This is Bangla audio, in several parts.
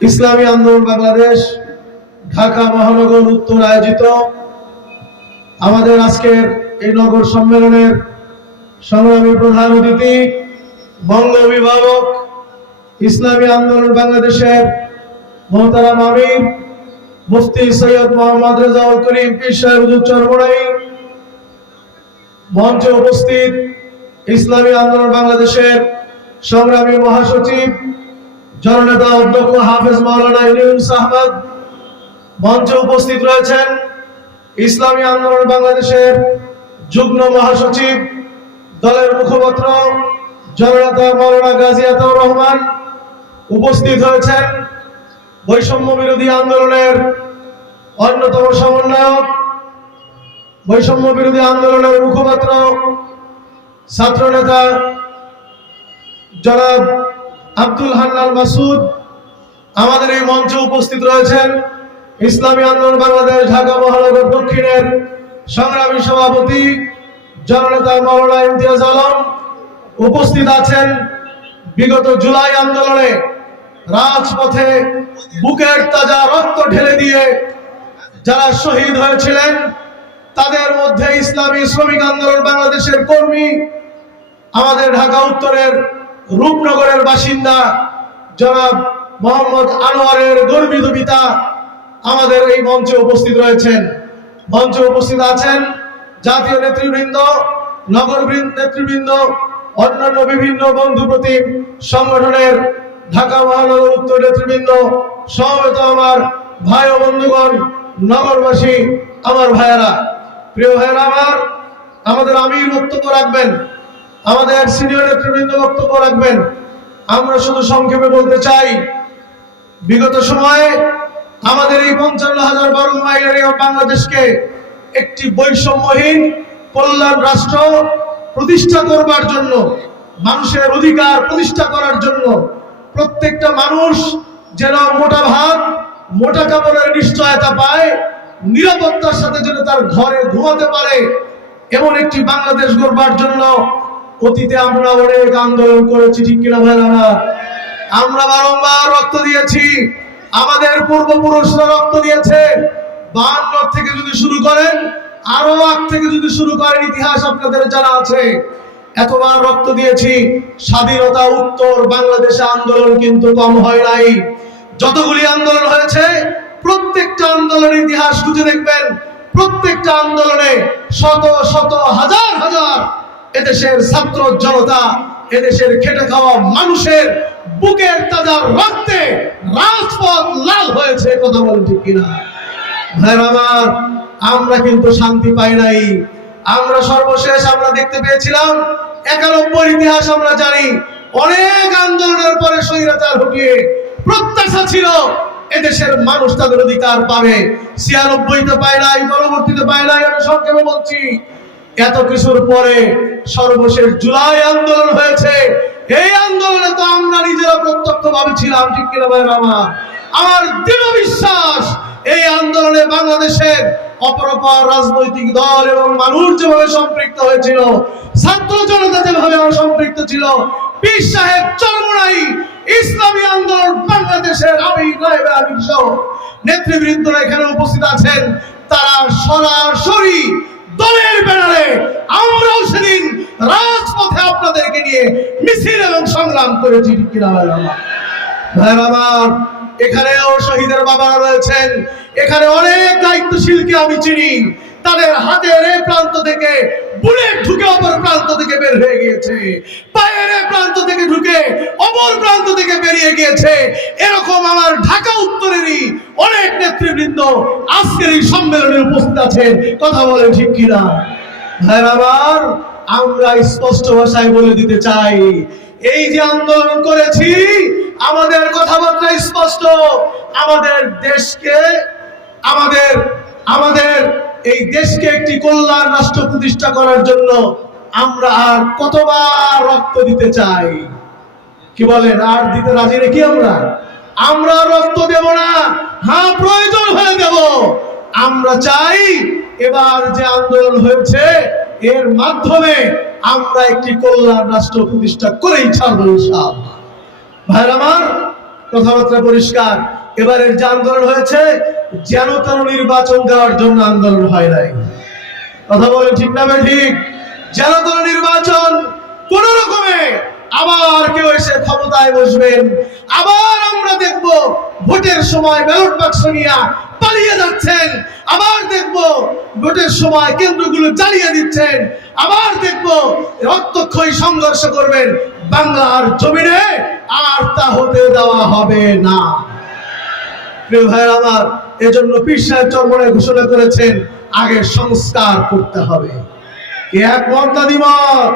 ইসলামী আন্দোলন বাংলাদেশ ঢাকা মহানগর উত্তর আয়োজিত আমাদের আজকের এই নগর সম্মেলনের সংগ্রামী প্রধান অতিথি বঙ্গ অভিভাবক ইসলামী আন্দোলন বাংলাদেশের মোহতারাম আমির মুফতি সৈয়দ মোহাম্মদ রেজাউল করিম পীর সাহেব হুজুর চরমোনাই, মঞ্চে উপস্থিত ইসলামী আন্দোলন বাংলাদেশের সংগ্রামী মহাসচিব জননেতা অধ্যক্ষ হাফেজ মাওলানা ইউনুস আহমদ, মঞ্চে উপস্থিত রয়েছেন ইসলামী আন্দোলন বাংলাদেশের যুগ্ম মহাসচিব দলের মুখপাত্র জননেতা মাওলানা গাজী আতাউর রহমান, উপস্থিত হয়েছেন বৈষম্য বিরোধী আন্দোলনের অন্যতম সমন্বয়ক, বৈষম্য বিরোধী আন্দোলনের মুখপাত্র ছাত্র নেতা জনাব আব্দুল হান্নান মাসুদ। আমাদের এই মঞ্চে উপস্থিত রয়েছেন ইসলামী আন্দোলন বাংলাদেশ ঢাকা মহানগর দক্ষিণের সংগ্রামী সভাপতি জননেতা মাওলানা ইমতিয়াজ আলম। উপস্থিত আছেন বিগত জুলাই আন্দোলনে রাজপথে বুকের তাজা রক্ত ঢেলে দিয়ে যারা শহীদ হয়েছিলেন, তাদের মধ্যে ইসলামী শ্রমিক আন্দোলন বাংলাদেশের কর্মী, আমাদের ঢাকা উত্তরের রূপনগরের বাসিন্দা জনাব মোহাম্মদ আনোয়ারের গর্বিত পিতা আমাদের এই মঞ্চে উপস্থিত রয়েছেন। মঞ্চে উপস্থিত আছেন জাতীয় নেতৃবৃন্দ, নগর নেতৃবৃন্দ, অন্যান্য বিভিন্ন বন্ধু প্রতিম সংগঠনের ঢাকা মহানগর উত্তর নেতৃবৃন্দ, সমবেত আমার ভাই ও বন্ধুগণ, নগরবাসী, আমার ভাইয়েরা, প্রিয় ভাইয়েরা আমার, আমাদের আমির বক্তব্য রাখবেন, আমাদের সিনিয়র নেতৃবৃন্দ বক্তব্য রাখবেন। আমরা শুধু সংক্ষেপে বলতে চাই, বিগত সময়ে আমাদের এই 55,000 বর্গ মাইলের এই বাংলাদেশকে একটি বৈষম্যহীন কল্যাণ রাষ্ট্র প্রতিষ্ঠা করবার জন্য, মানুষের অধিকার প্রতিষ্ঠা করার জন্য, প্রত্যেকটা মানুষ যেন মোটা ভাত মোটা কাপড়ের নিশ্চয়তা পায়, নিরাপত্তার সাথে যেন তার ঘরে ঘুমাতে পারে, এমন একটি বাংলাদেশ গড়বার জন্য অতীতে আমরা অনেক আন্দোলন করেছি, ঠিক কিনা ভাইরা? আমরা বারংবার রক্ত দিয়েছি, আমাদের পূর্বপুরুষরা রক্ত দিয়েছে। 52 থেকে যদি শুরু করেন, আরো আগ থেকে যদি শুরু করেন, ইতিহাস আপনাদের জানা আছে। এতবার রক্ত দিয়েছি, স্বাধীনতা উত্তর বাংলাদেশে আন্দোলন কিন্তু কম হয় নাই। যতগুলি আন্দোলন হয়েছে, প্রত্যেকটা আন্দোলনের ইতিহাস খুঁজে দেখবেন, প্রত্যেকটা আন্দোলনে শত শত হাজার হাজার এদেশের ছাত্র জনতা, এদেশের খেটে খাওয়া মানুষের বুকের তাজা রক্তে রাজপথ লাল হয়েছে। কথা বলেন ঠিক কিনা ভাইরা আমার? আমরা কিন্তু শান্তি পাই নাই। আমরা সর্বশেষ আমরা দেখতে পেয়েছিলাম 91 ইতিহাস আমরা জানি, অনেক আন্দোলনের পরে স্বৈরাচার হটিয়ে প্রত্যাশা ছিল এদেশের মানুষ তাদের অধিকার পাবে। 96তে পায় নাই, পরবর্তীতে পায় নাই। আমি সংক্ষেপে বলছি, এত কিছুর পরে সর্বশেষ জুলাই আন্দোলন হয়েছে। এই আন্দোলনে তো আমরা নিজেরা প্রত্যক্ষভাবে ছিলাম, ঠিক কিনা ভাইরা আমার? আমার দৃঢ় বিশ্বাস, এই আন্দোলনে বাংলাদেশের অপরাপর রাজনৈতিক দল এবং মানুষ যেভাবে সম্পৃক্ত হয়েছিল, ছাত্র জনতা যেভাবে সম্পৃক্ত ছিল, পীর সাহেব চরমোনাই, ইসলামী আন্দোলন বাংলাদেশের আমির নায়েবে আমির সহ নেতৃবৃন্দরা এখানে উপস্থিত আছেন, তারা সরাসরি দলের ব্যানারে আমরাও সেদিন রাজপথে আপনাদেরকে নিয়ে মিছিল এবং সংগ্রাম করেছি, ঠিক কিনা ভাইরা আমার? এখানেও শহীদের বাবারা রয়েছেন, এখানে অনেক দায়িত্বশীলকে আমি চিনি, তাদের হাতের এই প্রান্ত থেকে বুলেট ঢুকে অপর প্রান্ত থেকে বের হয়ে গিয়েছে, পায়ের এই প্রান্ত থেকে ঢুকে অপর প্রান্ত থেকে বেরিয়ে গিয়েছে। এরকম আমার ঢাকা উত্তরেরই অনেক নেতৃবৃন্দ আজকের এই সম্মেলনে উপস্থিত আছেন। কথা বলে ঠিক কিনা ভাইরা আমার? আমরা স্পষ্ট ভাষায় বলে দিতে চাই, এই যে আন্দোলন করেছি, আমাদের কথাবার্তা স্পষ্ট। আমাদের দেশকে, আমাদের এই দেশকে একটি কল্যাণ রাষ্ট্র প্রতিষ্ঠা করার জন্য আমরা আর কতবার রক্ত দিতে চাই? কি বলেন? আর দিতে রাজি নাকি আমরা রক্ত দেব না। হ্যাঁ, প্রয়োজন হয়ে দেব। আমরা চাই এবার যে আন্দোলন হয়েছে, এর মাধ্যমে আমরা একটি কল্যাণ রাষ্ট্র প্রতিষ্ঠা করেই ছাড়বো ইনশাআল্লাহ। ভাইরা আমার, কথাবার্তা পরিষ্কার। এবারের যে আন্দোলন হয়েছে যেন তেন নির্বাচন দেওয়ার জন্য আন্দোলন হয় নাই। কথা বলেন ঠিক না ঠিক? যেন তেন নির্বাচন, কোন রকমে আবার কেউ এসে ক্ষমতায় বসবেন, আবার আমরা দেখব ভোটের সময় ব্যালট বাক্স নিয়ে পালিয়ে যাচ্ছেন, আবার দেখব ভোটের সময় কেন্দ্রগুলো জ্বালিয়ে দিচ্ছেন, আবার দেখব রক্তক্ষয়ী সংঘর্ষ করবেন বাংলার জমিনে। আর তা হতে দেওয়া হবে না। প্রিয় ভাইয়ের আমার, এজন্য পীর সাহেব চরমনায় ঘোষণা করেছেন আগে সংস্কার করতে হবে। কি একমত না দ্বিমত?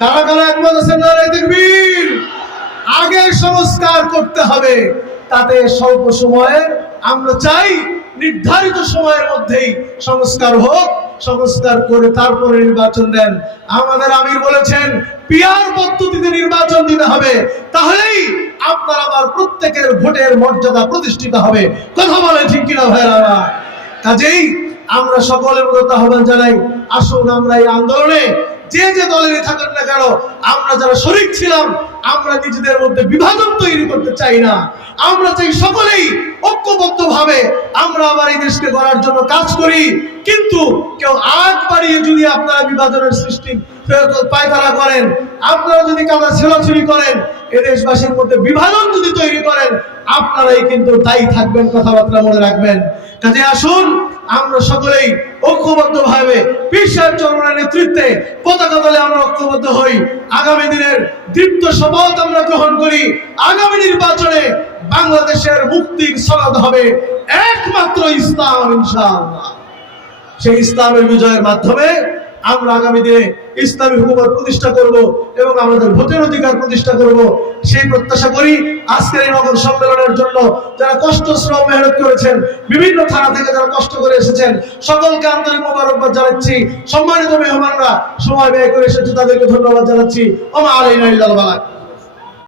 কারা কারা একমত আছেন? নারায়ে তাকবীর। আগে সংস্কার করতে হবে, তাতে স্বল্প সময়ে, আমরা চাই নির্ধারিত সময়ের মধ্যেই সংস্কার হোক। সংস্কার করে তারপরে নির্বাচন দেন। আমাদের আমির বলেছেন পিয়ার পদ্ধতিতে নির্বাচন দিতে হবে, তাহলেই আপনার আবার প্রত্যেকের ভোটের মর্যাদা প্রতিষ্ঠিত হবে। কথা বলে ঠিক কিনা ভাইরা? কাজেই আমরা সকলের মধ্যে আহ্বান জানাই, আসুন আমরা এই আন্দোলনে যে যে দলেরই থাকেন না কেন, আমরা যারা শরীক ছিলাম, আমরা নিজেদের মধ্যে বিভাজন তৈরি করতে চাই না। আমরা চাই সকলেই ঐক্যবদ্ধভাবে আমরা আবার এই দেশকে গড়ার জন্য কাজ করি। কিন্তু কেউ আগ বাড়িয়ে যদি আপনারা বিভাজনের সৃষ্টি পায়তারা করেন, আপনারা যদি কাদা ছেলাছুরি করেন, এ দেশবাসীর মধ্যে বিভাজন যদি তৈরি করেন, আপনারাই কিন্তু দায়ী থাকবেন। কথাবার্তা মনে রাখবেন। কাজে আসুন আমরা সকলেই ঐক্যবদ্ধভাবে পীর সাহেব চরমনার নেতৃত্বে পতাকা দলে আমরা ঐক্যবদ্ধ হই। আগামী দিনের দীপ্ত শপথ আমরা গ্রহণ করি। আগামী নির্বাচনে বাংলাদেশের মুক্তির সনদ হবে একমাত্র ইসলাম, ইনশাআল্লাহ। সেই ইসলামের বিজয়ের মাধ্যমে আমরা আগামী দিনে ইসলামী হুকুমত প্রতিষ্ঠা করব এবং আমাদের ভোটের অধিকার প্রতিষ্ঠা করব, সেই প্রত্যাশা করি। আজকের এই নগর সম্মেলনের জন্য যারা কষ্ট শ্রম মেহনত করেছেন, বিভিন্ন থানা থেকে যারা কষ্ট করে এসেছেন, সকলকে আন্তরিক মোবারকবাদ জানাচ্ছি। সম্মানিত মেহমানরা সময় ব্যয় করে এসেছে, তাদেরকে ধন্যবাদ জানাচ্ছি। ওমা আলাইনা ইল্লাল বালাগ।